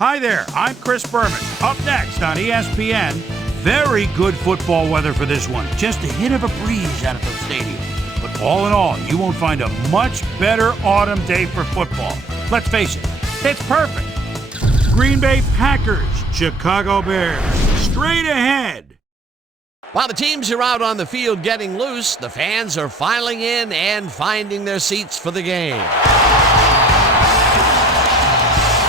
Hi there, I'm Chris Berman. Up next on ESPN, very good football weather for this one. Just a hint of a breeze out of the stadium. But all in all, you won't find a much better autumn day for football. Let's face it, it's perfect. Green Bay Packers, Chicago Bears, straight ahead. While the teams are out on the field getting loose, the fans are filing in and finding their seats for the game.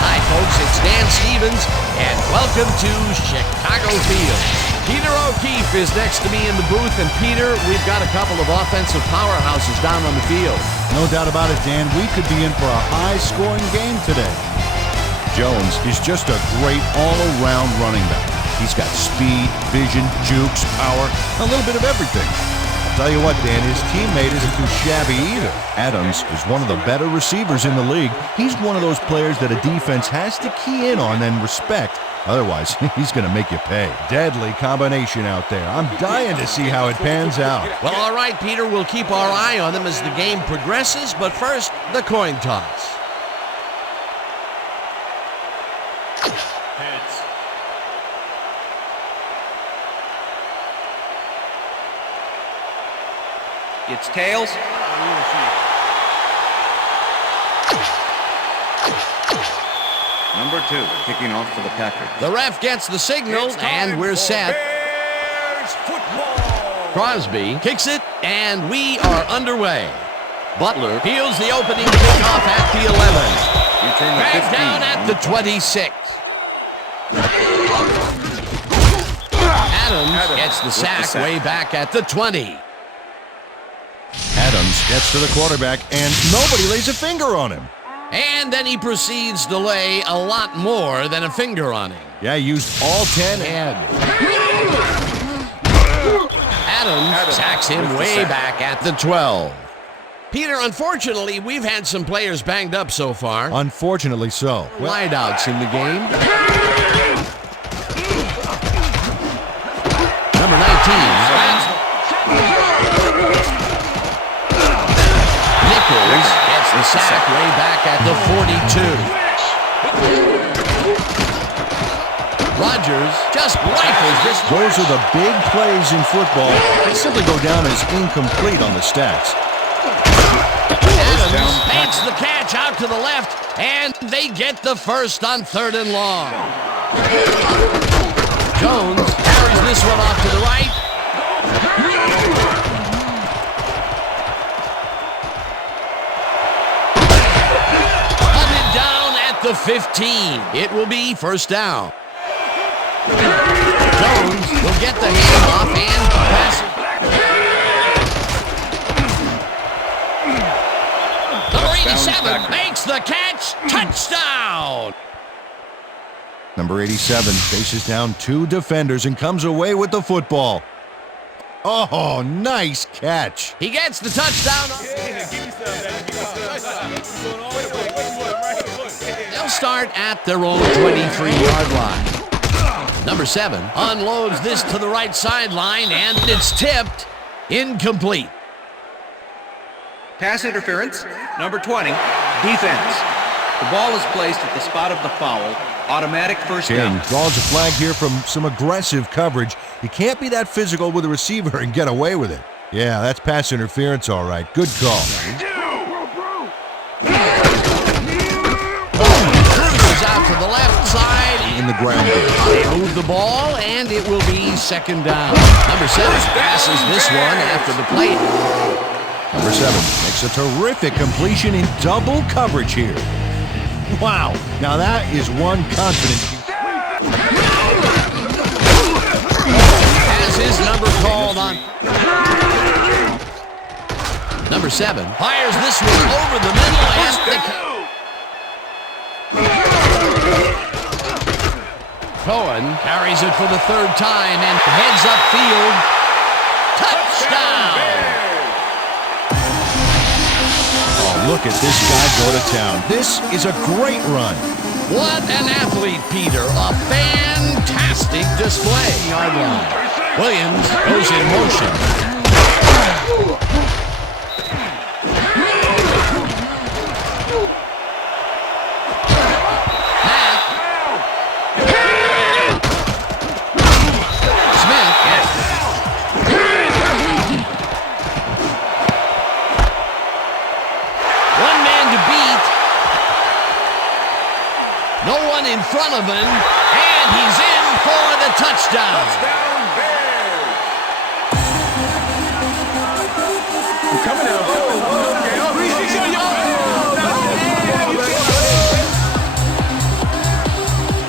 Hi, folks, it's Dan Stevens, and welcome to Chicago Field. Peter O'Keefe is next to me in the booth, and Peter, we've got a couple of offensive powerhouses down on the field. No doubt about it, Dan. We could be in for a high-scoring game today. Jones is just a great all-around running back. He's got speed, vision, jukes, power, a little bit of everything. I'll tell you what, Dan, his teammate isn't too shabby either. Adams is one of the better receivers in the league. He's one of those players that a defense has to key in on and respect. Otherwise, he's going to make you pay. Deadly combination out there. I'm dying to see how it pans out. Well, all right, Peter, we'll keep our eye on them as the game progresses, but first, the coin toss. Heads. It's tails. Number 2, kicking off for the Packers. The ref gets the signal, and we're set. Crosby kicks it, and we are underway. Butler fields the opening kickoff at the 11. Back down at the 26. Adams gets the sack way back at the 20. Adams gets to the quarterback, and nobody lays a finger on him. And then he proceeds to lay a lot more than a finger on him. Yeah, he used all 10 and... Adams sacks him way back at the 12. Peter, unfortunately, we've had some players banged up so far. Unfortunately so. Wideouts in the game. Number 19. Nichols gets the sack way back at the 42. Rodgers just rifles this. Those are the big plays in football. They simply go down as incomplete on the stats. Adams makes the catch out to the left, and they get the first on 3rd and long. Jones carries this one off to the right. Hunted down at the 15. It will be first down. Jones will get the handoff and pass it. Number 87 makes the catch. Touchdown! Number 87 faces down 2 defenders and comes away with the football. Oh, nice catch. He gets the touchdown. They'll start at their own 23-yard line. Number 7 unloads this to the right sideline, and it's tipped. Incomplete. Pass interference. Number 20, defense. The ball is placed at the spot of the foul. Automatic first down. King draws a flag here from some aggressive coverage. You can't be that physical with a receiver and get away with it. Yeah, that's pass interference, all right. Good call. Cruises out to the left side. In the ground game. They move the ball, and it will be 2nd down. Number 7 passes this one after the play. Number 7 makes a terrific completion in double coverage here. Wow, now that is one confident. Has his number called on. Number 7 fires this one over the middle, and Cohen carries it for the 3rd time and heads upfield. Touchdown! Look at this guy go to town. This is a great run. What an athlete, Peter. A fantastic display. Williams goes in motion. one in front of him, and he's in for the touchdown. Coming out.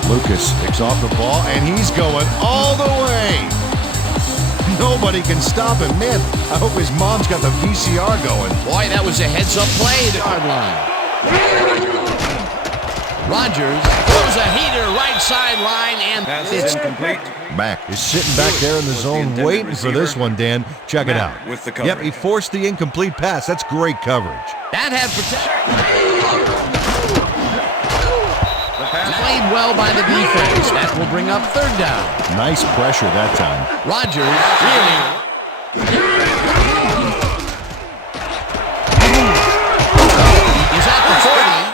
Lucas picks off the ball, and he's going all the way. Nobody can stop him. Man, I hope his mom's got the VCR going. Boy, that was a heads-up play at the yard line. Rogers throws a heater right sideline, and it's incomplete. Mack is sitting back there in the zone waiting for this one, Dan. Check it out. With the coverage. Yep, he forced the incomplete pass. That's great coverage. that had protection. Played well by the defense. That will bring up third down. Nice pressure that time. Rogers really. He's at the 40.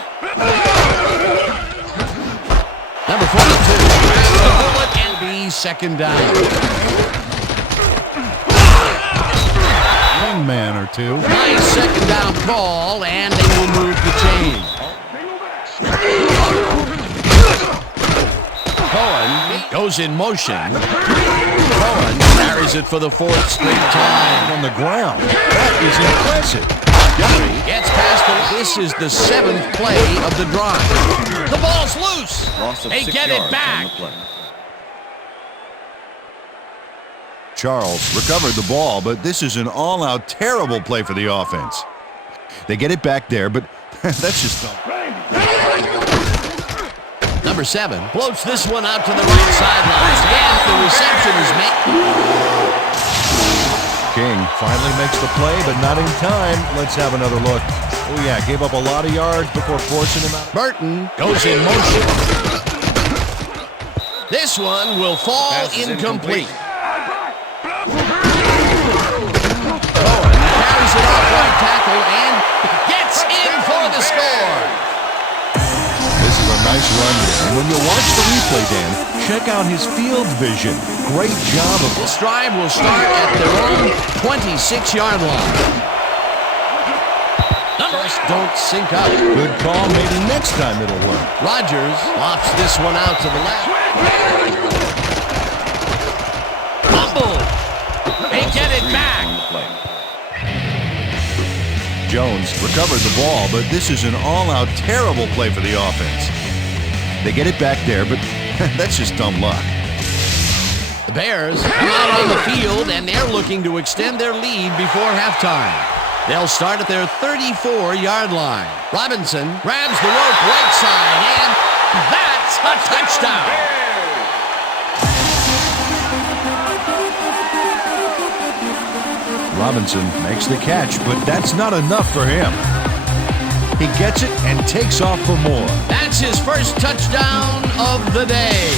Number 42. Grabs the bullet and be second down. One man or two. Nice second down call, and they will move the chain. Cohen goes in motion. Cohen carries it for the fourth straight time. On the ground. That is impressive. Gets past the... This is the 7th play of the drive. The ball's loose. Loss of They 6 get yards it back. on the play. Charles recovered the ball, but this is an all-out terrible play for the offense. They get it back there, but that's just dumb. Number 7 floats this one out to the right sideline. And the reception is made. King finally makes the play, but not in time. Let's have another look. Oh, yeah, gave up a lot of yards before forcing him out. Burton goes in motion. This one will fall Pass is incomplete. incomplete. Cohen carries it off right tackle and gets in for the score. This is a nice run here. And when you watch the replay, Dan, check out his field vision. Great job of... This drive will start at their own 26-yard line. Numbers don't sync up. Good call. Maybe next time it'll work. Rogers lofts this one out to the left. Fumble. They get it back. On the play. Jones recovered the ball, but this is an all-out terrible play for the offense. They get it back there, but that's just dumb luck. The Bears come out on the field, and they're looking to extend their lead before halftime. They'll start at their 34-yard line. Robinson grabs the rope right side, and that's a touchdown. Robinson makes the catch, but that's not enough for him. He gets it and takes off for more. That's his first touchdown of the day.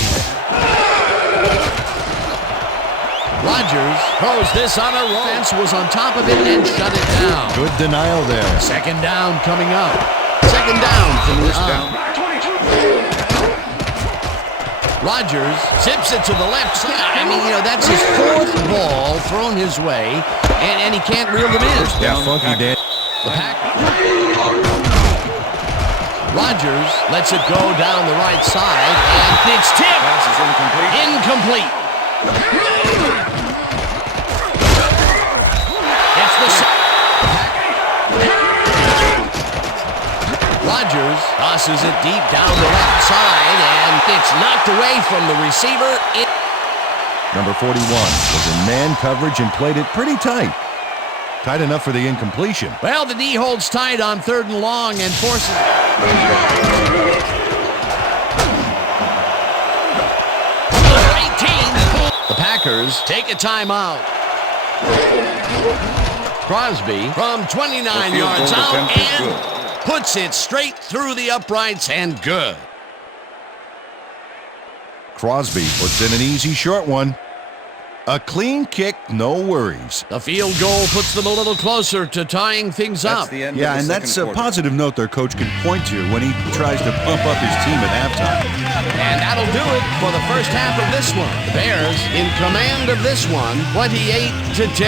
Rogers throws this on a roll. Fence was on top of it and shut it down. Good denial there. Second down coming up. Second down from this down. Rogers zips it to the left side. I mean, that's his 4th ball thrown his way, and he can't reel them in. Yeah, funky, Dan. The pack. Rogers lets it go down the right side, and it's tipped. Pass is incomplete. Incomplete. It's the Rogers tosses it deep down the left side, and it's knocked away from the receiver. Number 41 was in man coverage and played it pretty tight. Tight enough for the incompletion. Well, the D holds tight on 3rd and long and forces... Number 18. The Packers take a timeout. Crosby from 29 yards out and puts it straight through the uprights and good. Crosby puts in an easy short one. A clean kick, no worries. The field goal puts them a little closer to tying things That's up. the end Yeah, of and the that's a second quarter. positive note their coach can point to when he tries to pump up his team at halftime. And that'll do it for the first half of this one. The Bears in command of this one, 28-10.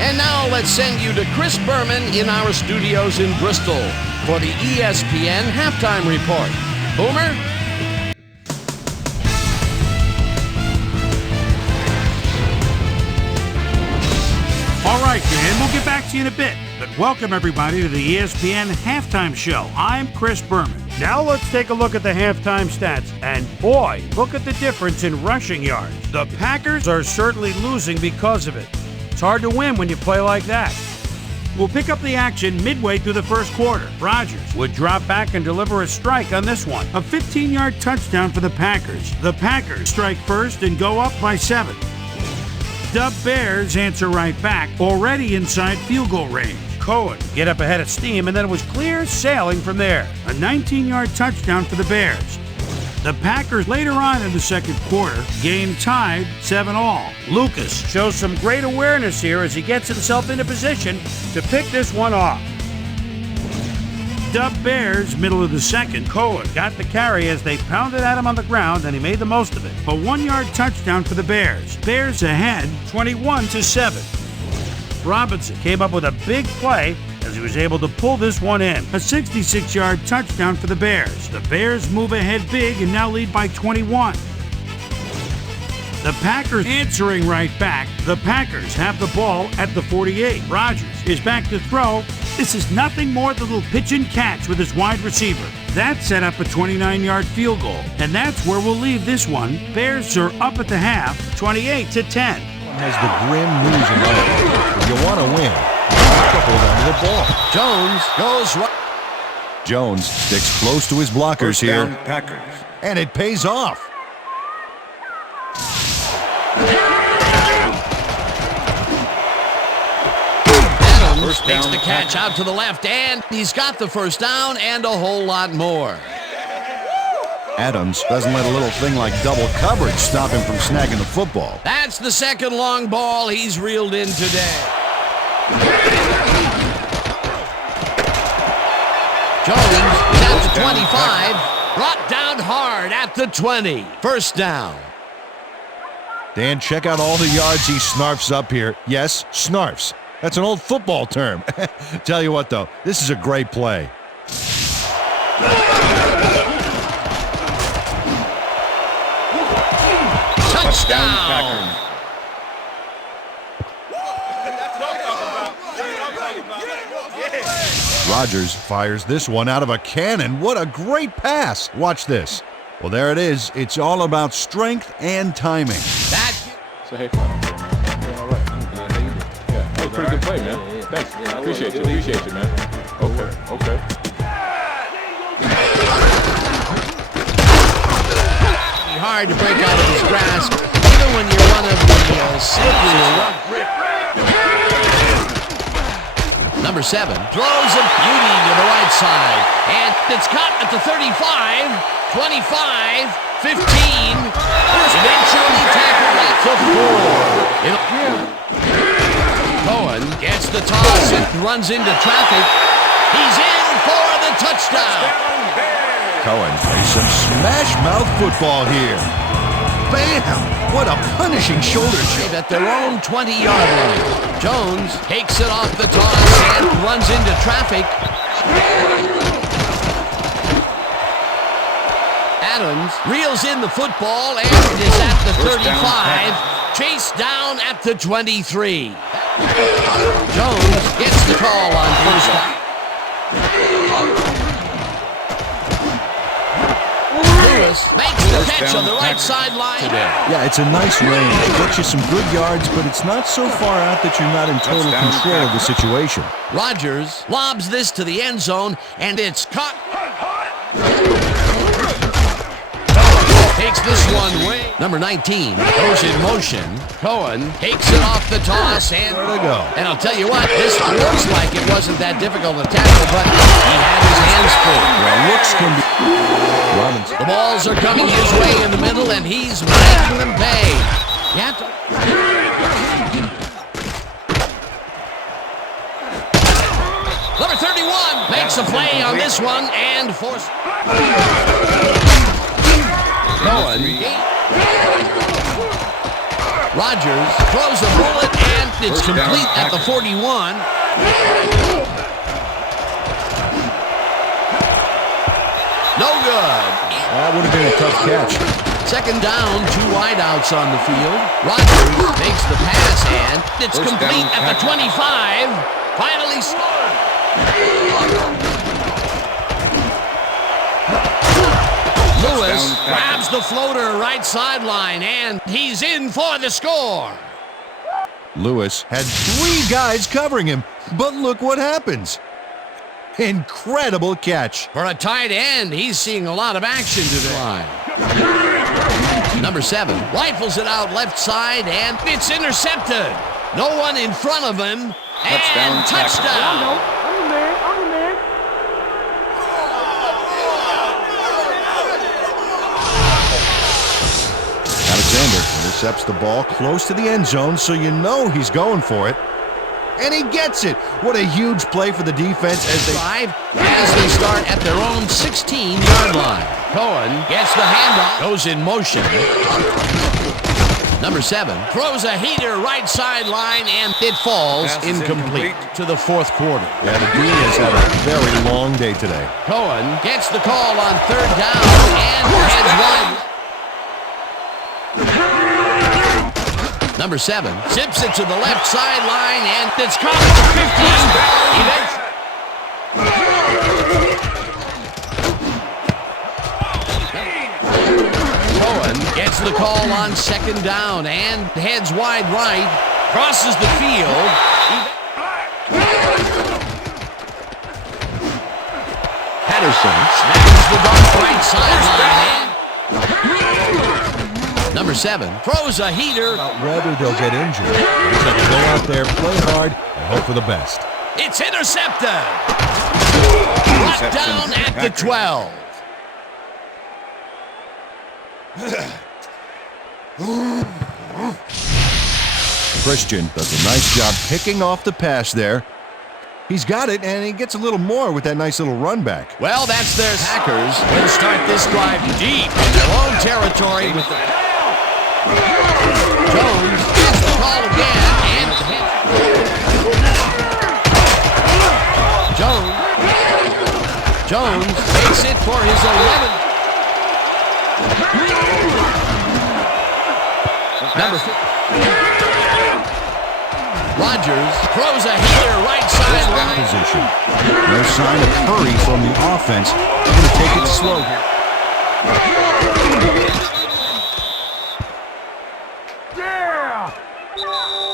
And now let's send you to Chris Berman in our studios in Bristol for the ESPN halftime report. Boomer? All right, Dan, we'll get back to you in a bit. But welcome, everybody, to the ESPN Halftime Show. I'm Chris Berman. Now let's take a look at the halftime stats. And boy, look at the difference in rushing yards. The Packers are certainly losing because of it. It's hard to win when you play like that. We'll pick up the action midway through the first quarter. Rodgers would drop back and deliver a strike on this one. A 15-yard touchdown for the Packers. The Packers strike first and go up by 7. The Bears answer right back, already inside field goal range. Cohen get up ahead of steam, and then it was clear sailing from there. A 19-yard touchdown for the Bears. The Packers later on in the second quarter, game tied 7-all. Lucas shows some great awareness here as he gets himself into position to pick this one off. The Bears, middle of the second, Cohen got the carry as they pounded at him on the ground, and he made the most of it. A 1-yard touchdown for the Bears. Bears ahead 21-7. Robinson came up with a big play as he was able to pull this one in. A 66-yard touchdown for the Bears. The Bears move ahead big and now lead by 21. The Packers answering right back. The Packers have the ball at the 48. Rodgers is back to throw. This is nothing more than a little pitch and catch with his wide receiver. That set up a 29-yard field goal. And that's where we'll leave this one. Bears are up at the half, 28-10. Has the grim news in mind. If you want to win, you have to hold on to the ball. Jones goes right. Jones sticks close to his blockers here. Packers. And it pays off. Adams makes the catch out to the left, and he's got the first down and a whole lot more. Adams doesn't let a little thing like double coverage stop him from snagging the football. That's the second long ball he's reeled in today. Jones down to 25, brought down hard at the 20. First down. Dan, check out all the yards he snarfs up here. Yes, snarfs. That's an old football term. Tell you what, though, this is a great play. Touchdown. Rodgers fires this one out of a cannon. What a great pass. Watch this. Well, there it is. It's all about strength and timing. That. So, hey, doing all right. How you doing? Yeah, that was a pretty good play, man. Thanks. Appreciate you, man. Okay. Hard to break out of his grasp, even when you're one of the slippery rough. Number 7 throws a beauty to the right side, and it's caught at the 35, 25, 15, eventually tackled at the 4. Cohen gets the toss and runs into traffic. He's in for the touchdown. Cohen plays some smash-mouth football here. Bam! What a punishing shoulder shove. At their own 20-yard line. Jones takes it off the toss and runs into traffic. Adams reels in the football and is at the 35. Chased down at the 23. Jones gets the call on first down. Lewis makes the catch on the right sideline today. Yeah, it's a nice range. It gets you some good yards, but it's not so far out that you're not in total control of the situation. Rodgers lobs this to the end zone, and it's caught. Takes this one way. Number 19 goes in motion. Cohen takes it off the toss, and where to go. And I'll tell you what, this looks like it wasn't that difficult to tackle, but he had his hands full. Well, looks can be. Robinson. The balls are coming his way in the middle, and he's making them pay. You have to... Number 31 makes a play on this one and forces. Cohen. Rodgers throws a bullet, and it's complete at the 41. No good. That would have been a tough catch. Second down, 2 wideouts on the field. Rodgers makes the pass, and it's First complete down, at the 25. Finally scored. Lewis grabs the floater right sideline, and he's in for the score. Lewis had 3 guys covering him, but look what happens. Incredible catch. For a tight end, he's seeing a lot of action today. Number 7 rifles it out left side, and it's intercepted. No one in front of him, and touchdown. Alexander intercepts the ball close to the end zone, so you know he's going for it. And he gets it. What a huge play for the defense as they start at their own 16-yard line. Cohen gets the handoff, goes in motion. Number 7 throws a heater right sideline, and it falls incomplete to the fourth quarter. Yeah, the D has had a very long day today. Cohen gets the call on third down and heads wide. Number 7 zips it to the left sideline, and it's caught at the 15. Cohen gets the call on second down and heads wide right, crosses the field. Patterson snags the ball right sideline. Number 7 throws a heater. Rather they'll get injured. He's going to go out there, play hard, and hope for the best. It's intercepted. Brought down at the 12. Christian does a nice job picking off the pass there. He's got it, and he gets a little more with that nice little run back. Well, that's their Packers. Will start this drive deep in their own territory with the Jones gets the call again, and Jones takes it for his 11th. Number 5. Rodgers throws a heater right sideline. Position. No sign of hurry from the offense. They're going to take it slow here.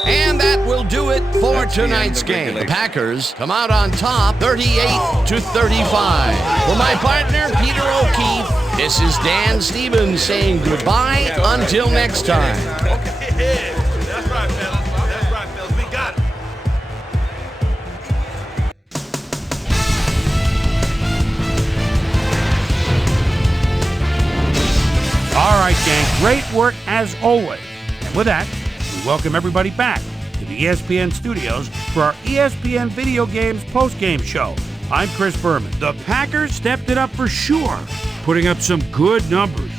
And that will do it for tonight's game. The Packers come out on top, 38-35. For my partner, Peter O'Keefe, this is Dan Stevens saying goodbye until next time. Okay, that's right, fellas. That's right, fellas. We got it. All right, gang. Great work as always. And with that, we welcome everybody back to the ESPN studios for our ESPN Video Games post-game show. I'm Chris Berman. The Packers stepped it up for sure, putting up some good numbers.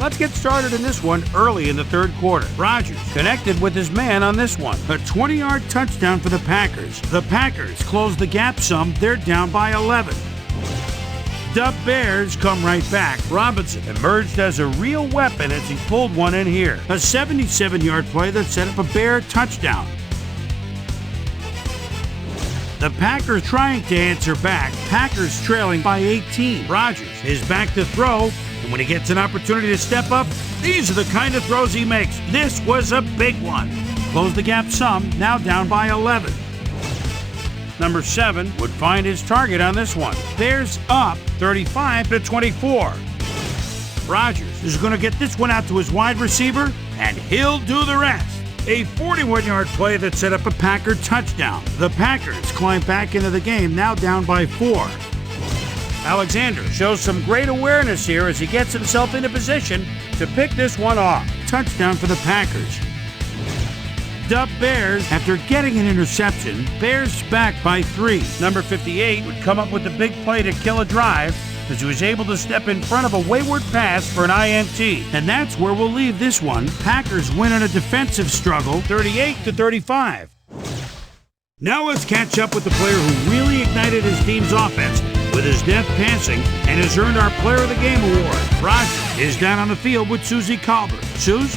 Let's get started in this one early in the third quarter. Rodgers connected with his man on this one. A 20-yard touchdown for the Packers. The Packers close the gap some. They're down by 11. The Bears come right back. Robinson emerged as a real weapon as he pulled one in here. A 77-yard play that set up a Bear touchdown. The Packers trying to answer back. Packers trailing by 18. Rodgers is back to throw, and when he gets an opportunity to step up, these are the kind of throws he makes. This was a big one. Close the gap some, now down by 11. Number 7 would find his target on this one. Bears up 35-24. Rodgers is going to get this one out to his wide receiver, and he'll do the rest. A 41-yard play that set up a Packer touchdown. The Packers climb back into the game, now down by 4. Alexander shows some great awareness here as he gets himself into position to pick this one off. Touchdown for the Packers. The Bears, after getting an interception, Bears back by 3. Number 58 would come up with the big play to kill a drive as he was able to step in front of a wayward pass for an INT. And that's where we'll leave this one. Packers win on a defensive struggle, 38-35. Now let's catch up with the player who really ignited his team's offense with his deft passing and has earned our Player of the Game award. Roger is down on the field with Susie Colbert. Suze?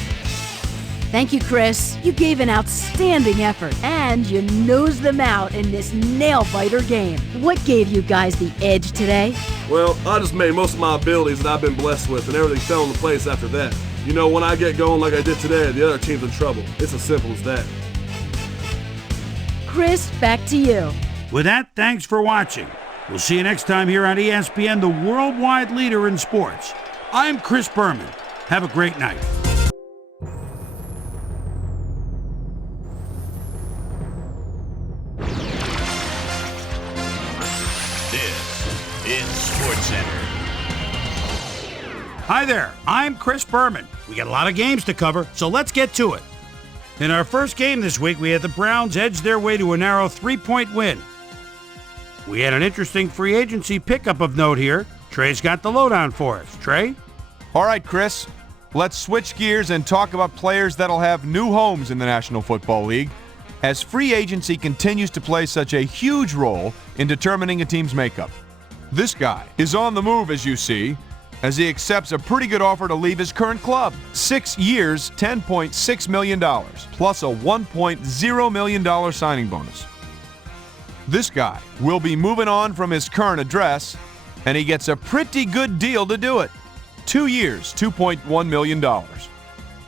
Thank you, Chris. You gave an outstanding effort, and you nosed them out in this nail-biter game. What gave you guys the edge today? Well, I just made most of my abilities that I've been blessed with, and everything fell into place after that. You know, when I get going like I did today, the other team's in trouble. It's as simple as that. Chris, back to you. With that, thanks for watching. We'll see you next time here on ESPN, the worldwide leader in sports. I'm Chris Berman. Have a great night. This is SportsCenter. Hi there, I'm Chris Berman. We got a lot of games to cover, so let's get to it. In our first game this week, we had the Browns edge their way to a narrow 3-point win. We had an interesting free agency pickup of note here. Trey's got the lowdown for us. Trey? All right, Chris. Let's switch gears and talk about players that'll have new homes in the National Football League, as free agency continues to play such a huge role in determining a team's makeup. This guy is on the move, as you see, as he accepts a pretty good offer to leave his current club. 6 years, $10.6 million, plus a $1.0 million signing bonus. This guy will be moving on from his current address, and he gets a pretty good deal to do it. 2 years, $2.1 million.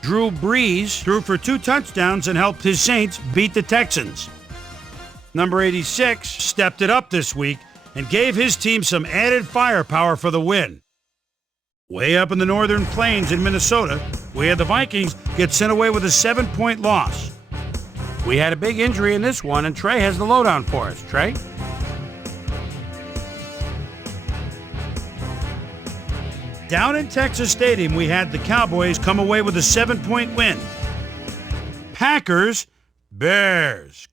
Drew Brees threw for 2 touchdowns and helped his Saints beat the Texans. Number 86 stepped it up this week and gave his team some added firepower for the win. Way up in the northern plains in Minnesota, we had the Vikings get sent away with a 7-point loss. We had a big injury in this one, and Trey has the lowdown for us. Trey? Down in Texas Stadium, we had the Cowboys come away with a 7-point win. Packers, Bears.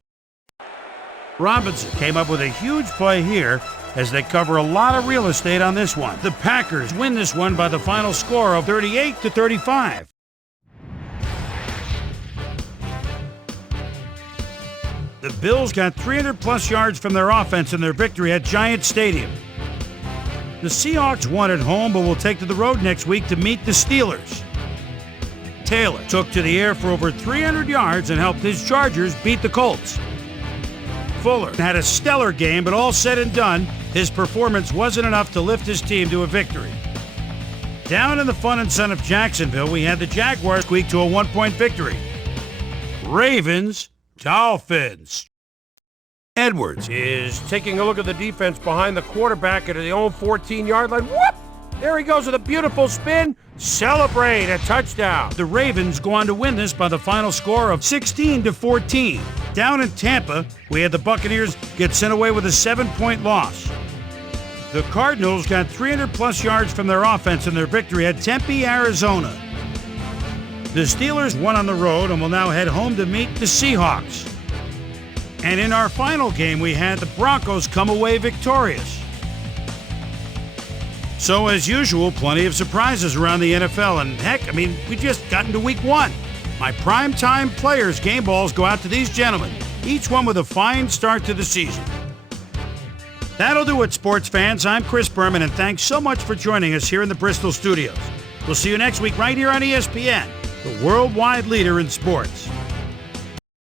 Robinson came up with a huge play here as they cover a lot of real estate on this one. The Packers win this one by the final score of 38-35. The Bills got 300-plus yards from their offense in their victory at Giant Stadium. The Seahawks won at home, but will take to the road next week to meet the Steelers. Taylor took to the air for over 300 yards and helped his Chargers beat the Colts. Fuller had a stellar game, but all said and done, his performance wasn't enough to lift his team to a victory. Down in the fun and sun of Jacksonville, we had the Jaguars squeak to a 1-point victory. Ravens, Dolphins. Edwards is taking a look at the defense behind the quarterback at his own 14-yard line. Whoop! There he goes with a beautiful spin. Celebrate a touchdown. The Ravens go on to win this by the final score of 16-14. Down in Tampa, we had the Buccaneers get sent away with a 7-point loss. The Cardinals got 300-plus yards from their offense in their victory at Tempe, Arizona. The Steelers won on the road and will now head home to meet the Seahawks. And in our final game, we had the Broncos come away victorious. So, as usual, plenty of surprises around the NFL. And heck, we just got into week 1. My primetime players' game balls go out to these gentlemen, each one with a fine start to the season. That'll do it, sports fans. I'm Chris Berman, and thanks so much for joining us here in the Bristol studios. We'll see you next week right here on ESPN, the worldwide leader in sports.